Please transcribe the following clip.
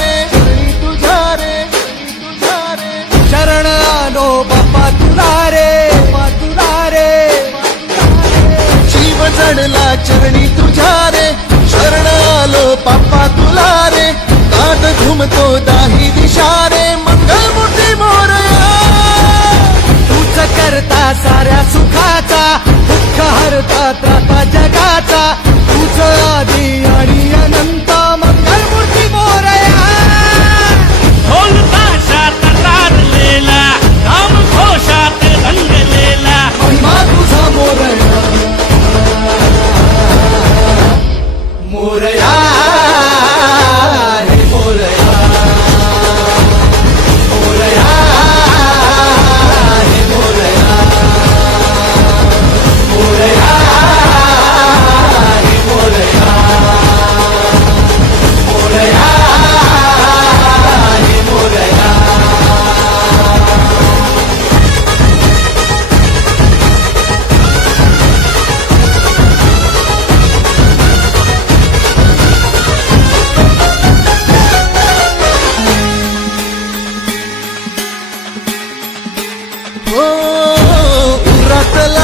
रे तुझ्या रे शरण आलो बाप्पा तुला रे जीव जडला चरणी तुझ्या रे शरण आलो बाप्पा तुला रे दाट घुमतो दाही दिशा रे मंगलमूर्ती मोरया तूच करता साऱ्या सुखाचा दुःख हरता त्राता जगाचा तूच आदी आणि अनंत मंगलमूर्ती मोरया ढोल ताशात तारलेला राम घोषात रंगलेला महिमा तुझा मोरया मोरया रे मोरया मोरया रे मोरया मोरया रे मोरया मोरया रे मोरया ओ उरातला